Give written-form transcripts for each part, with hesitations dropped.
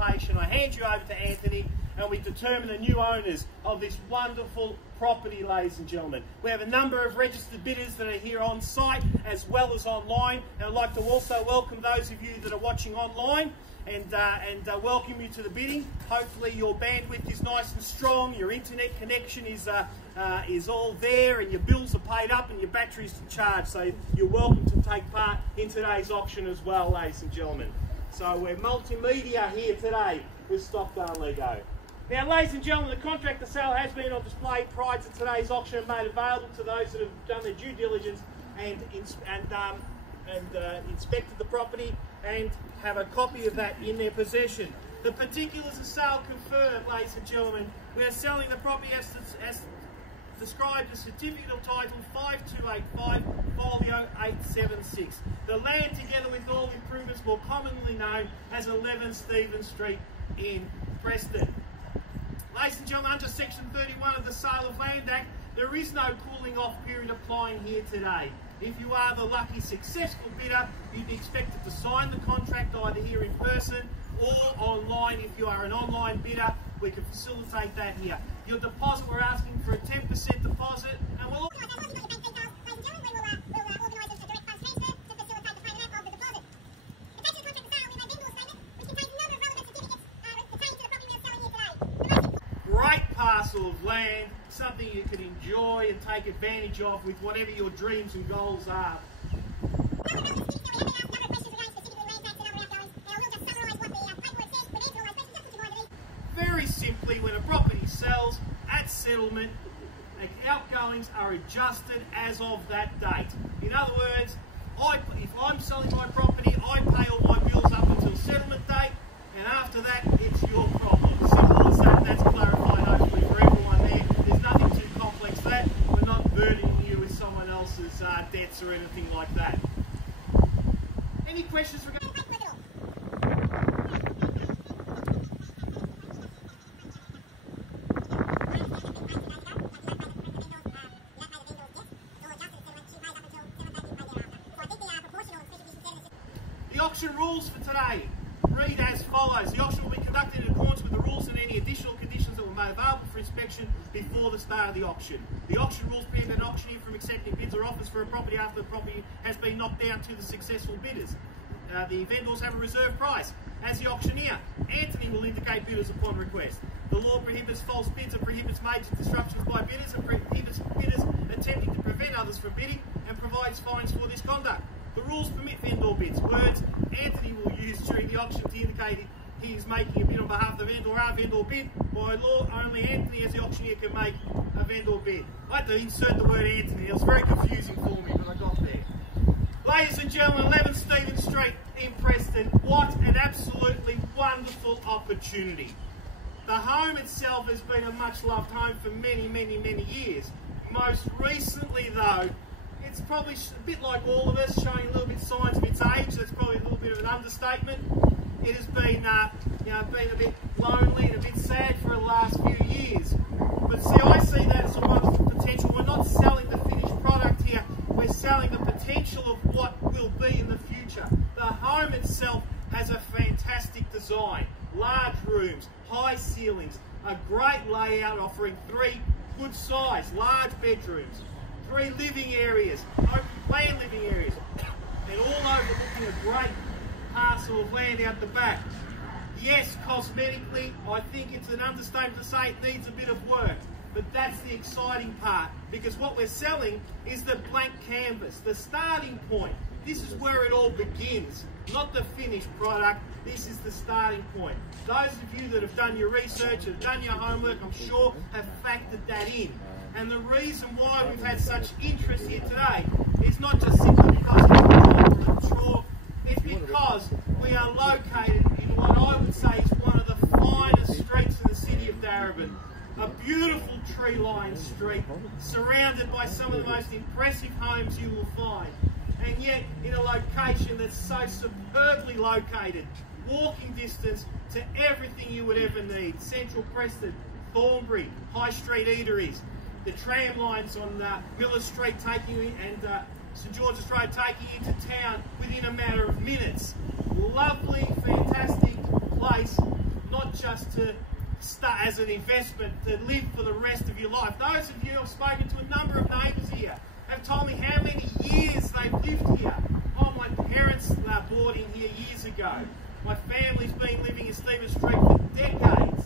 patient, I hand you over to Anthony and we determine the new owners of this wonderful property, ladies and gentlemen. We have a number of registered bidders that are here on site as well as online, and I'd like to also welcome those of you that are watching online and welcome you to the bidding. Hopefully your bandwidth is nice and strong, your internet connection is all there, and your bills are paid up and your batteries are charged. So you're welcome to take part in today's auction as well, ladies and gentlemen. So we're multimedia here today with Stockdale Leggo. Now, ladies and gentlemen, the contract to sale has been on display prior to today's auction and made available to those that have done their due diligence and inspected the property and have a copy of that in their possession. The particulars of sale confirmed, ladies and gentlemen. We are selling the property as described as certificate of title 5285 folio 876. The land, together with all improvements, more commonly known as 11 Stephen Street in Preston. Ladies and gentlemen, under Section 31 of the Sale of Land Act, there is no cooling off period applying here today. If you are the lucky successful bidder, you'd be expected to sign the contract either here in person or online. If you are an online bidder, we can facilitate that here. Your deposit, we're asking for a 10% deposit, and we'll great parcel of land, something you can enjoy and take advantage of with whatever your dreams and goals are. Very simply, when a property sells at settlement, the outgoings are adjusted as of that date. In other words, if I'm selling my property, I pay all my bills up until settlement date, and after that, it's your problem. Simple as that. That's clarified hopefully for everyone there. There's nothing too complex that. We're not burdening you with someone else's debts or anything like that. Any questions regarding? The auction rules for today read as follows. The auction will be conducted in accordance with the rules and any additional conditions that were made available for inspection before the start of the auction. The auction rules prohibit an auctioneer from accepting bids or offers for a property after the property has been knocked down to the successful bidders. The vendors have a reserve price. As the auctioneer, Anthony will indicate bidders upon request. The law prohibits false bids and prohibits major disruptions by bidders and prohibits bidders attempting to prevent others from bidding and provides fines for this conduct. The rules permit vendor bids. Words Anthony will use during the auction to indicate he is making a bid on behalf of the vendor are vendor bid. By law, only Anthony as the auctioneer can make a vendor bid. I had to insert the word Anthony. It was very confusing for me, but I got there. Ladies and gentlemen, 11 Stephen Street in Preston. What an absolutely wonderful opportunity. The home itself has been a much loved home for many, many, many years. Most recently though, it's probably a bit like all of us, showing a little bit signs of its age. That's probably a little bit of an understatement. It has been, been a bit lonely and a bit sad for the last few years. But see, I see that as a wonderful potential. We're not selling the finished product here. We're selling the potential of what will be in the future. The home itself has a fantastic design. Large rooms, high ceilings, a great layout offering 3 good size, large bedrooms, 3 living areas, open plan living areas, and all overlooking a great parcel of land out the back. Yes, cosmetically, I think it's an understatement to say it needs a bit of work, but that's the exciting part, because what we're selling is the blank canvas, the starting point. This is where it all begins, not the finished product. This is the starting point. Those of you that have done your research, have done your homework, I'm sure, have factored that in. And the reason why we've had such interest here today is not just simply because it's mature, it's because we are located in what I would say is one of the finest streets in the city of Darebin. A beautiful tree-lined street, surrounded by some of the most impressive homes you will find. And yet, in a location that's so superbly located, walking distance to everything you would ever need. Central Preston, Thornbury, High Street eateries, the tram lines on Miller Street taking you in, and St George's Road taking you into town within a matter of minutes. Lovely, fantastic place just to start as an investment to live for the rest of your life. Those of you who have spoken to a number of neighbours here have told me how many years they've lived here. Oh, my parents bought in here years ago. My family's been living in Stephen Street for decades.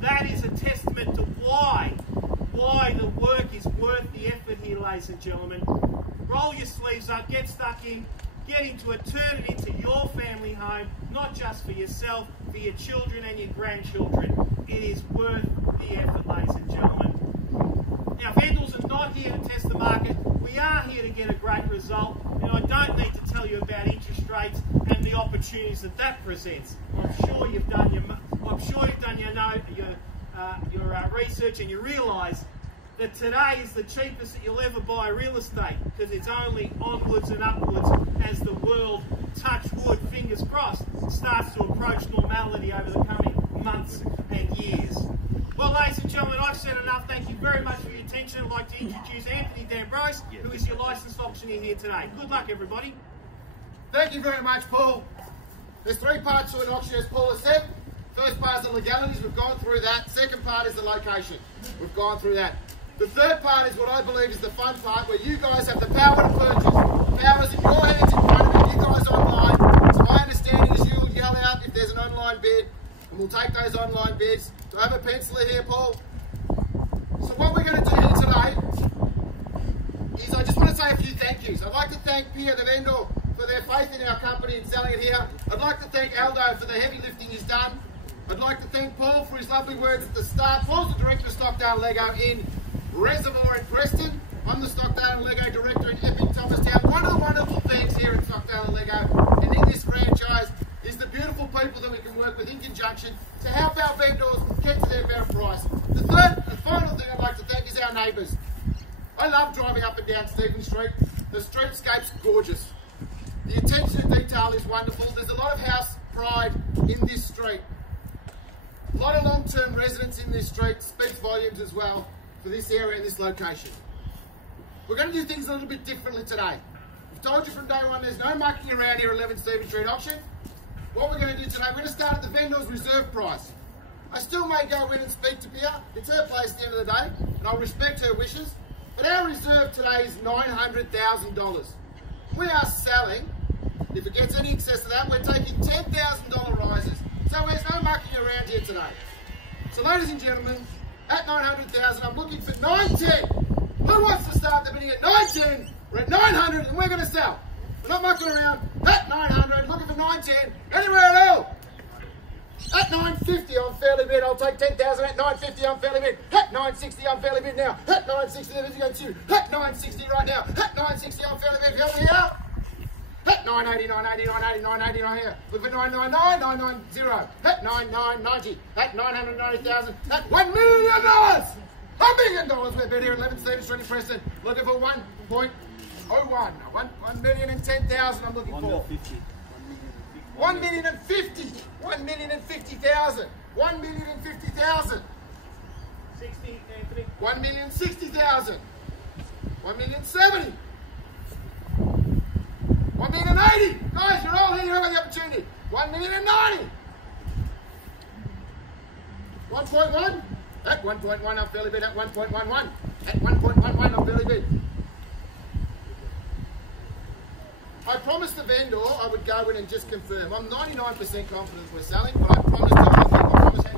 That is a testament to why the work is worth the effort here, ladies and gentlemen. Roll your sleeves up, get stuck in, get into it, turn it into your family home, not just for yourself, for your children and your grandchildren. It is worth the effort, ladies and gentlemen. Now, vendors are not here to test the market. We are here to get a great result, and I don't need to tell you about interest rates and the opportunities that presents. I'm sure you've done your research, and you realise that today is the cheapest that you'll ever buy real estate, because it's only onwards and upwards as the world, touch wood, fingers crossed, starts to approach normality over the coming months and years. Well, ladies and gentlemen, I've said enough. Thank you very much for your attention. I'd like to introduce Anthony D'Ambrose, who is your licensed auctioneer here today. Good luck, everybody. Thank you very much, Paul. There's three parts to an auction, as Paul has said. First part is the legalities, we've gone through that. Second part is the location, we've gone through that. The third part is what I believe is the fun part, where you guys have the power to purchase. Power's in your hands, in front of you guys online. So my understanding is you'll yell out if there's an online bid, and we'll take those online bids. Do I have a penciler here, Paul? So what we're going to do here today is I just want to say a few thank yous. I'd like to thank Pierre, the vendor, for their faith in our company and selling it here. I'd like to thank Aldo for the heavy lifting he's done. I'd like to thank Paul for his lovely words at the start. Paul's the director of Stockdale Leggo in Reservoir in Preston. I'm the Stockdale Leggo director in Epping, Thomastown. One of the wonderful things here at Stockdale Leggo and in this franchise is the beautiful people that we can work with in conjunction to help our vendors get to their better price. The third and final thing I'd like to thank is our neighbours. I love driving up and down Stephen Street. The streetscape's gorgeous. The attention to detail is wonderful. There's a lot of house pride in this street. A lot of long-term residents in this street, speaks volumes as well for this area and this location. We're going to do things a little bit differently today. I've told you from day one there's no mucking around here at 11 Stephen Street auction. What we're going to do today, we're going to start at the vendor's reserve price. I still may go in and speak to Pia. It's her place at the end of the day, and I'll respect her wishes. But our reserve today is $900,000. We are selling, if it gets any excess of that, we're taking $10,000 rises. So there's no mucking around here today. So ladies and gentlemen, at $900,000, I'm looking for $910. Who wants to start the bidding at $910? We're at $900 and we're going to sell. We're not mucking around. At $900, looking for $910. Anywhere at all. At $950, I'm fairly bid. I'll take $10,000. At $950, I'm fairly bid. At $960, I'm fairly bid now. At $960, there's a go to. At $960 right now. At $960, I'm fairly bid. Help me out. At $980, $980, $980, $980, $9 here. Look for $999, $990. At $9990. At $990,000. At $1 million. $1 million we're bid here at 11 Stephen Street in Preston. Looking for 1.01. 1,010,000 I'm looking for. 1,050,000. 1,050,000. 1,050,000. 60, Anthony. 1,060,000. 1,070,000. 1,080,000. Guys, you're all here. You have the opportunity. 1,090,000. 1.1. At 1.1, I'm fairly bid. At 1.11. At 1.11, I'm fairly bid. I promised the vendor I would go in and just confirm. I'm 99% confident we're selling, but I promised him. I promised him.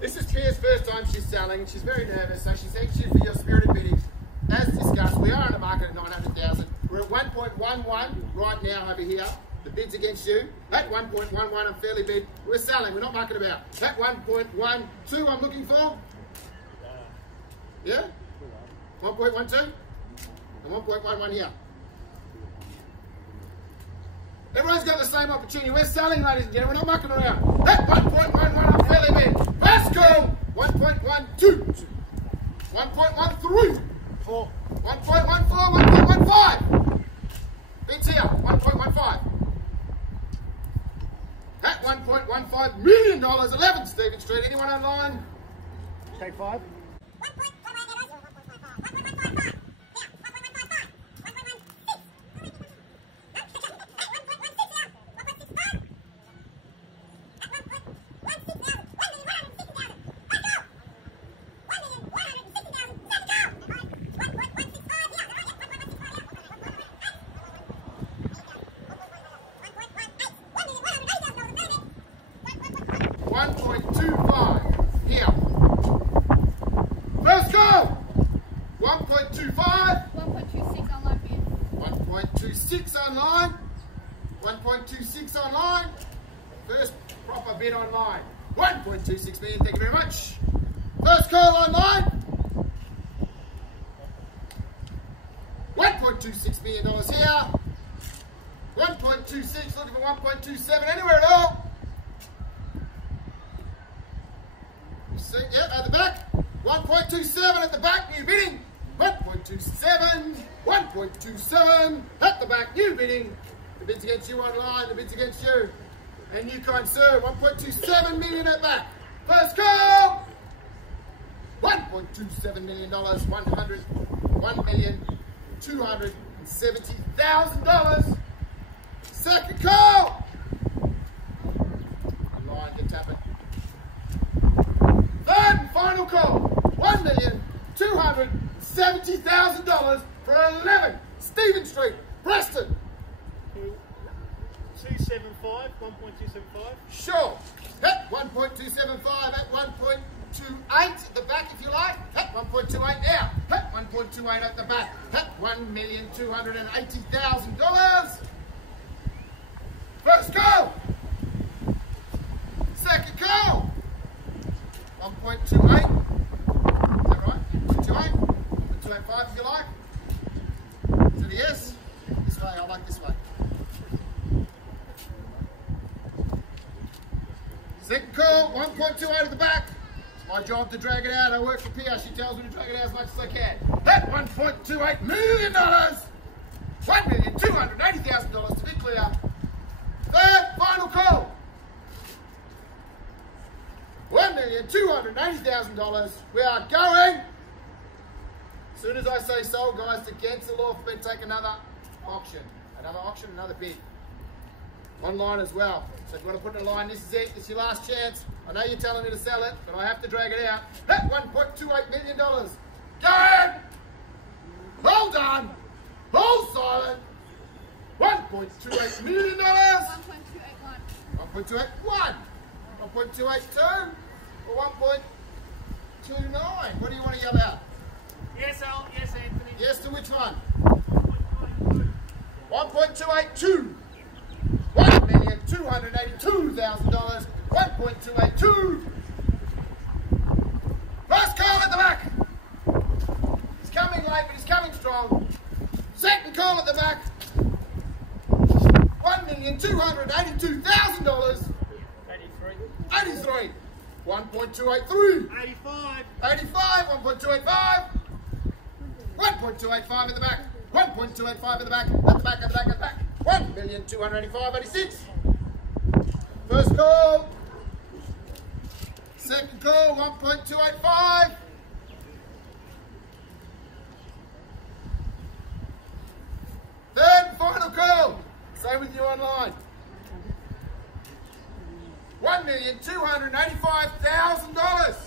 This is Pia's first time she's selling. She's very nervous, so she's thanks you for your spirited bidding. As discussed, we are in the market at 900,000. We're at 1.11 right now over here. The bid's against you. At 1.11, I'm fairly bid. We're selling. We're not mucking about. At 1.12, I'm looking for. Yeah? 1.12 and 1.11 here. Everyone's got the same opportunity. We're selling, ladies and gentlemen. We're not mucking around. At 1.11, I'm fairly bid. Let's go. 1.12. 1.13. 1.14. 1.15. Bids here. 1.15. At $1.15 million, 11 Stephen Street. Anyone online? Take 5. 1.15. 1.25. 1.26 online bid. 1.26 online. 1.26 online. First proper bid online. 1.26 million, thank you very much. First call online. $1.26 million here. 1.26, looking for 1.27, anywhere at all. You see, yep, at the back. 1.27 at the back, new bidding. 1.27, 1.27 at the back, new bidding. The bid's against you online, the bid's against you. And you, kind sir, 1.27 million at back. First call. $1.27 million, $1,270,000. Second call. Line can tap it. Third and final call. $1,270,000 for 11 Stephen Street, Preston. 275, 1.275. Sure. At 1.275, at 1.28 at the back if you like. At 1.28 out. At 1.28 at the back. At $1,280,000. First call. Second call. 1.28. Is that right? 1.28. 1.285 if you like. Is it a yes? This way, I like this way. Second call, 1.28 at the back. It's my job to drag it out. I work for Pia. She tells me to drag it out as much as I can. At $1.28 million. $1,280,000 to be clear. Third, final call. $1,280,000. We are going. As soon as I say sold, guys, to cancel off and take another auction. Another bid. Online as well. So if you want to put in a line, this is it. This is your last chance. I know you're telling me to sell it, but I have to drag it out. At $1.28 million. Go ahead. Hold on. Hold silent. $1.28 million. 1.281. 1.281. 1.282 or 1.29. What do you want to yell out? Yes, Al. Yes, Anthony. Yes to which one? 1.282. $1,282,000. 1.282. First call at the back. He's coming late, but he's coming strong. Second call at the back. $1,282,000. 83. 1.283. 85. 85. 1.285. 1.285 at the back. 1.285 at the back. At the back. At the back. At the back. 1,285,86. First call. Second call, 1.285. Third and final call. Same with you online. $1,285,000.